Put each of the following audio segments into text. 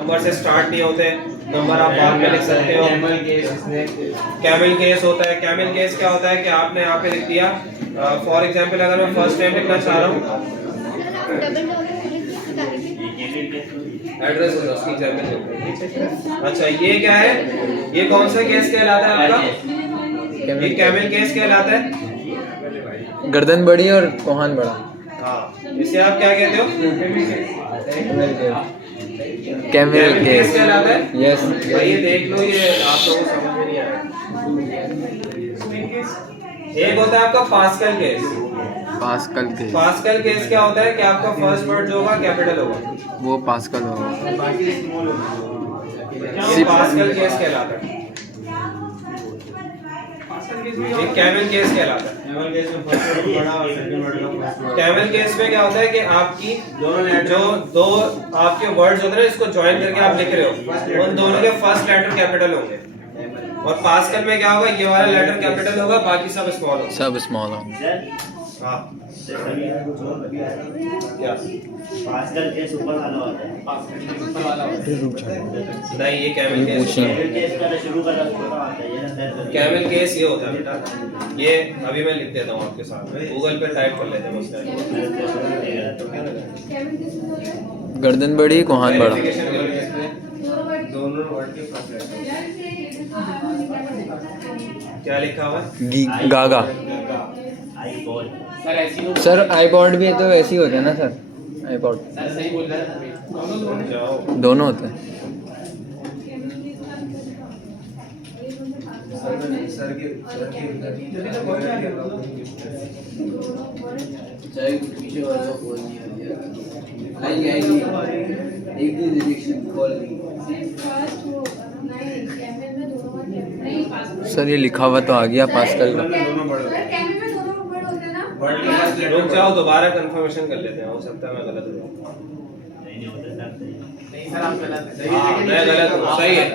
Number से start नहीं होते, नंबर आप बाद में लिख सकते हो। कैमल केस होता है। कैमल केस क्या होता है कि आपने यहाँ पे लिख दिया, फॉर एग्जांपल अगर मैं फर्स्ट टाइम लिखना चाह रहा हूँ, एड्रेस होगा उसकी एग्जांपल। अच्छा ये क्या है, ये कौन सा केस कहलाता है आपका? ये कैमल केस कहलाता है। गर्दन बड़ी और कोहान बड़ा। हाँ, इसे आप क्या कहते हो? कैमल केस कहलाता है। यस। भाई ये देख लो, ये आप लोगों को समझ में नहीं आया। एक होता है आपका pascal case. Pascal case. Pascal case क्या होता है कि आपका फर्स्ट वर्ड जो होगा कैपिटल होगा, वो पास्कल होगा। ये पास्कल केस कहलाता है। ये कैमल केस कहलाता है। कैमल केस में क्या होता है कि आपकी जो दो आपके वर्ड्स होते हैं इसको ज्वाइन करके आप लिख रहे हो, उन दोनों के फर्स्ट लेटर कैपिटल होंगे। और पास्कल में क्या होगा, ये वाला लेटर कैपिटल होगा, बाकी सब स्मॉल होगा। सब स्मॉल होगा। हाँ पास्कल केस ऊपर वाला होता है। नहीं, ये कैमल केस शुरू का छोटा होता है। कैमल केस ये होता है बेटा। ये अभी मैं लिख देता हूँ आपके सामने, गूगल पे टाइप कर लेते हैं उसका। गर्दन बड़ी कोहान बड़ा। दोनों वर्ड के फर्स्ट लेटर क्या लिखा हुआ है? गागा। सर आईपॉड भी है तो ऐसे ही होता है ना सर? आईपॉड सही बोल रहा है। दोनों होते हैं। सर ये लिखा हुआ तो आ गया पास्कल का। रुक जाओ, दोबारा कंफर्मेशन कर लेते हैं, हो सकता है मैं गलत हो जाऊं। मैं गलत हूँ, सही है।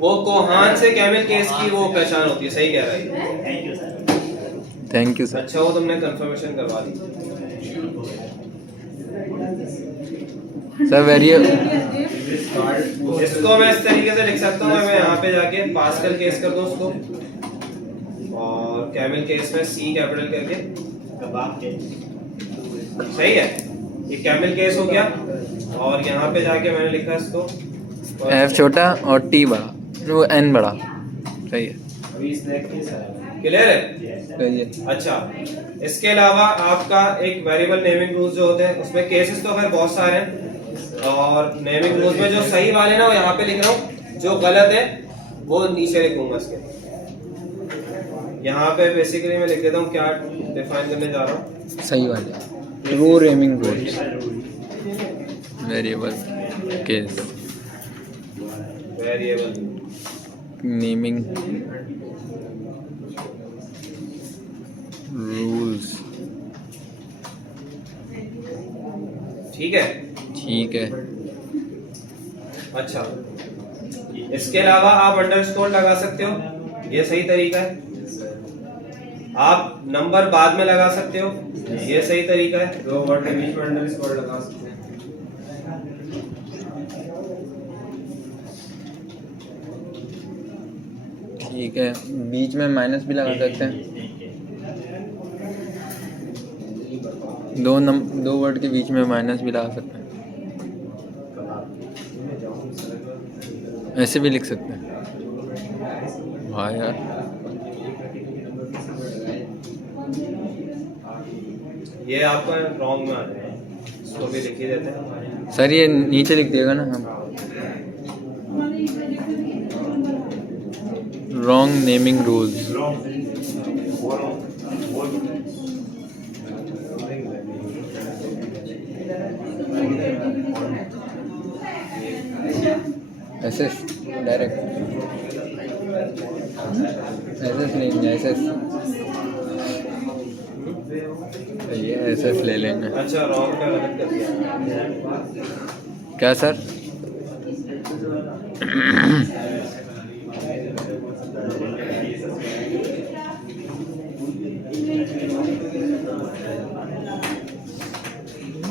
वो कोहान से कैमल केस की वो पहचान होती है, सही कह रहा है। Thank you sir. अच्छा वो तुमने कंफर्मेशन करवा दी। सर वेरिएबल इसको मैं इस तरीके से लिख सकता हूँ, मैं यहाँ पे जाके पास्कल केस कर दूँ उसको, और कैमल केस में सी कैपिटल करके, सही है। ये कैमल केस हो गया, और यहाँ पे जाके मैंने लिखा इसको एफ छोटा और टी बड़ा, वो एन बड़ा। सही है। क्लियर है? सही है। अच्छा, इसके अलावा आपका एक वेरिएबल नेमिंग रूल्स जो होते हैं, उसमें केसेस तो खैर बहुत सारे हैं, और नेमिंग रूल्स में जो सही वाले ना वो यहाँ पे लिख रहा हूँ, जो गलत है वो नीचे लिखूंगा इसके। यहाँ पे बेसिकली मैं लिख देता हूँ क्या डिफाइन करने जा रहा हूँ। सही वाले true naming rules. Variable case variable naming rules. ठीक है। ठीक है। अच्छा, इसके अलावा आप अंडरस्कोर लगा सकते हो, ये सही तरीका है। आप नंबर बाद में लगा सकते हो, ये सही तरीका है। दो वर्ड के बीच में अंडरस्कोर लगा सकते हैं। ठीक है, बीच में माइनस भी लगा सकते हैं। दो वर्ड के बीच में माइनस भी लगा सकते हैं। ऐसे भी लिख सकते हैं। हाँ यार, ये आपका रॉन्ग में आ जाएगा, इसको भी लिख ही देते हैं। सर ये नीचे लिख दिएगा ना हम। Wrong naming rules. SS direct SS लेंगे। एसएस ये एसएस ले लेंगे। अच्छा, रॉन्ग का गलत कर दिया क्या सर?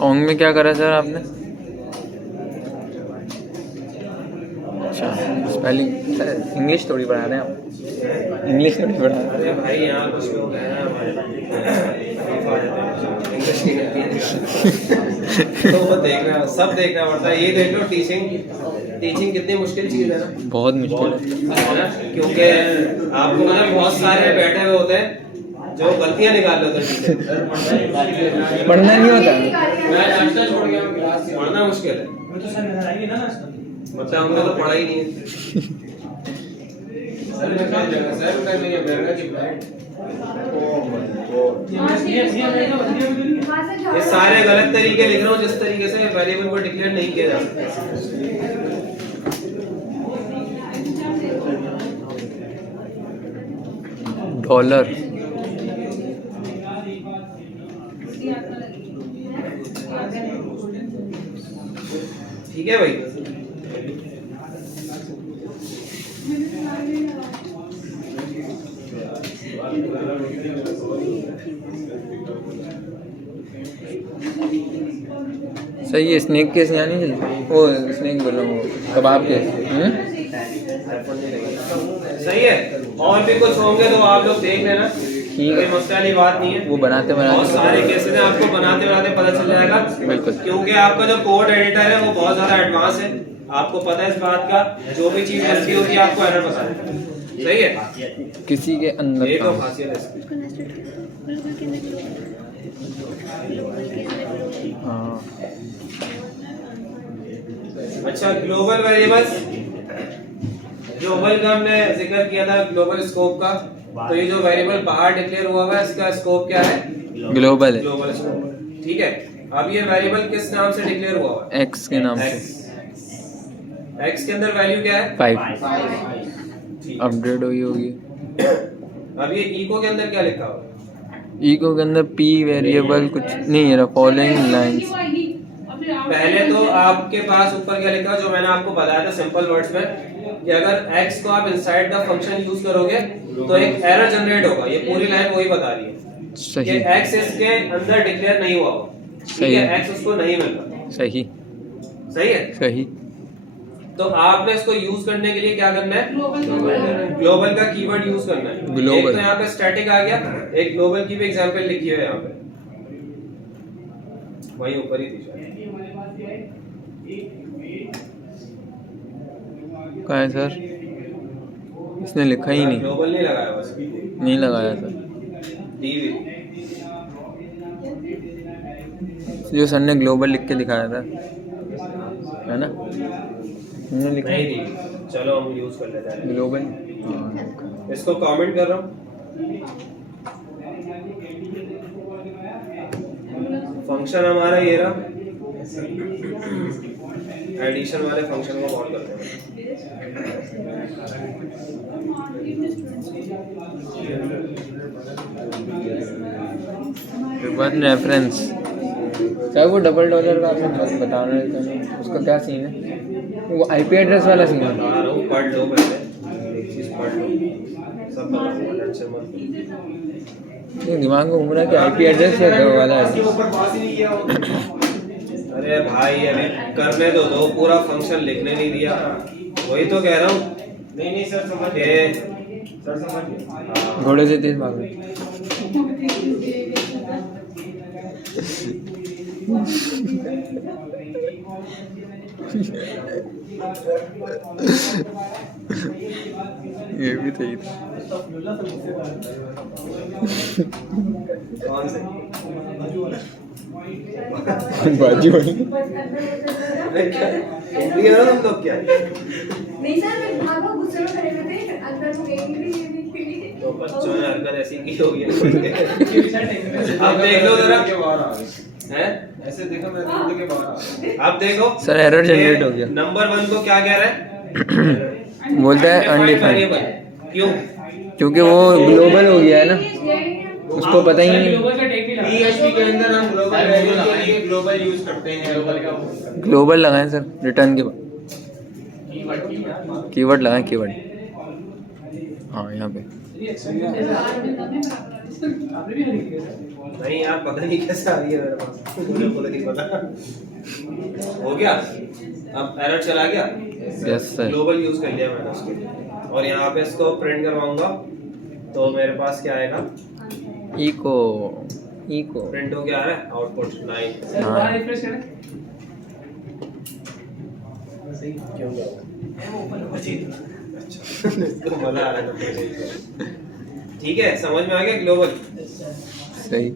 ओंग में क्या करा सर आपने? अच्छा स्पेलिंग इंग्लिश थोड़ी पढ़ा रहे हैं आप, इंग्लिश थोड़ी पढ़ा रहे अरे भाई यहाँ कुछ लोग हैं ना हमारे इंग्लिश नहीं आती है तो वो देखना सब देखना पड़ता है। ये देख लो टीचिंग कितनी मुश्किल चीज़ है ना, हैं। बहुत मुश्किल है। है ना, क्योंकि आपको मतलब बहुत सारे बैठे हुए होते हैं जो गलतियां निकाल लेते हैं टीचर। पढ़ना नहीं होता। पढ़ना मुश्किल है, मतलब हमने तो पढ़ा ही नहीं है। ये सारे गलत तरीके लिख रहा हूँ जिस तरीके से वेरिएबल को डिक्लेयर नहीं किया जा सकता। डॉलर ठीक है भाई। सही है। स्नैक केस यहाँ नहीं चलते, वो स्नैक बोल रहा हूँ, कबाब केस। सही है, और भी कुछ होंगे तो आप लोग देख लेना, कोई मसले वाली बात नहीं है। वो बनाते बहुत सारे केसेस हैं, आपको बनाते बनाते पता चल जाएगा। बिल्कुल। क्योंकि आपका जो कोड एडिटर है वो बहुत ज्यादा एडवांस है, आपको पता है इस बात का। जो भी चीज गलती होती है आपको एरर पता है। सही है, किसी के अंदर ये तो काम। खासियत है इसकी। हाँ अच्छा, ग्लोबल वेरिएबल्स, ग्लोबल का हमने जिक्र किया था, ग्लोबल स्कोप का। तो ये जो वेरिएबल बाहर डिक्लेयर हुआ है इसका स्कोप क्या है? ग्लोबल है। ग्लोबल स्कोप, ठीक है। अब ये वेरिएबल किस नाम से डिक्लेयर हुआ है? एक्स के नाम से। एक्स के अंदर वैल्यू क्या है? 5 ठीक है। अपडेट हुई होगी। अब ये इको के अंदर क्या लिखा हुआ है? इको के अंदर पी वेरिएबल कुछ नहीं है, फॉलोइंग लाइंस। पहले तो आपके पास ऊपर क्या लिखा है जो मैंने आपको बताया था सिंपल वर्ड्स में, कि अगर x को आप इनसाइड द फंक्शन यूज करोगे तो एक एरर जनरेट होगा। ये पूरी लाइन वही बता रही है सही कि x इसके अंदर डिक्लेयर नहीं हुआ होगा, सही ठीक है। है, x उसको नहीं मिल रहा। सही सही है, सही। तो आपने इसको यूज करने के लिए क्या करना है? ग्लोबल का कीवर्ड यूज करना है। Global। एक तो यहाँ पे स्टैटिक आ गया, एक ग्लोबल की भी एग्जांपल लिखी है यहाँ पे, वही ऊपर ही थी शायद। कहाँ है सर? इसने लिखा ही नहीं। ग्लोबल नहीं लगाया बस, नहीं लगाया सर। टीवी जो सर ने ग्लोबल लिख के दिखाया था, है ना? हमने लिखा नहीं थी। चलो हम यूज कर लेते हैं ग्लोबल। इसको कमेंट कर रहा हूँ। फंक्शन हमारा ये रहा, एडिशन वाले फंक्शन को कॉल करते हैं। रेफरेंस क्या वो डबल डॉलर का आपने बता रहे थे, उसका क्या सीन है? वो आईपी एड्रेस वाला सीन है। बता रहा हूँ, पढ़ लो पहले, एक चीज पढ़ लो, सब बताऊंगा, टेंशन मत लो। ये दिमाग में घूम रहा है कि आईपी एड्रेस या वाला है। अरे भाई अभी करने दो, पूरा फंक्शन लिखने नहीं दिया, वही तो कह रहा हूँ। नहीं सर समझ गए, सर समझ गए। घोड़े से तेज भाग रहे। ये भी सही था। कौन से? बाजू वाली। तुम तो क्या? नहीं सर, मैं भागो गुस्से में खड़े हुए थे, अंदर तो गई नहीं थी। तो बच्चों ने हरकत ऐसी की होगी। अब देख लो जरा, हैं? ऐसे देखो मैं दूध के बाहर आ गया। अब देखो सर एरर जनरेट हो गया। नंबर 1 को क्या कह रहा है? बोलता है Undefined अनडिफाइंड, variable। क्यों? क्योंकि वो ग्लोबल हो गया है ना, उसको पता ही नहीं। PHP के अंदर हम ग्लोबल वेरिएबल के लिए ग्लोबल यूज करते हैं। ग्लोबल लगाएं सर, रिटर्न के बाद कीवर्ड लगाएं, कीवर्ड। हाँ यहाँ पे नहीं यार, पता नहीं कैसे आ रही है मेरे पास, मुझे खुद नहीं पता। हो गया, अब एरर चला गया। Yes, sir. ग्लोबल यूज कर लिया मैंने उसके लिए। और यहाँ पे इसको प्रिंट करवाऊंगा तो मेरे पास क्या आएगा, इको इको प्रिंट हो गया आ रहा है आउटपुट 9। हाँ इसको मजा आ रहा है। ठीक है, समझ में आ गया ग्लोबल। सही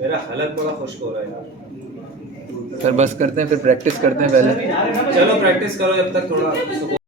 मेरा हलक बड़ा खुश्क हो रहा है यार। सर बस करते हैं फिर प्रैक्टिस करते हैं पहले चलो प्रैक्टिस करो जब तक थोड़ा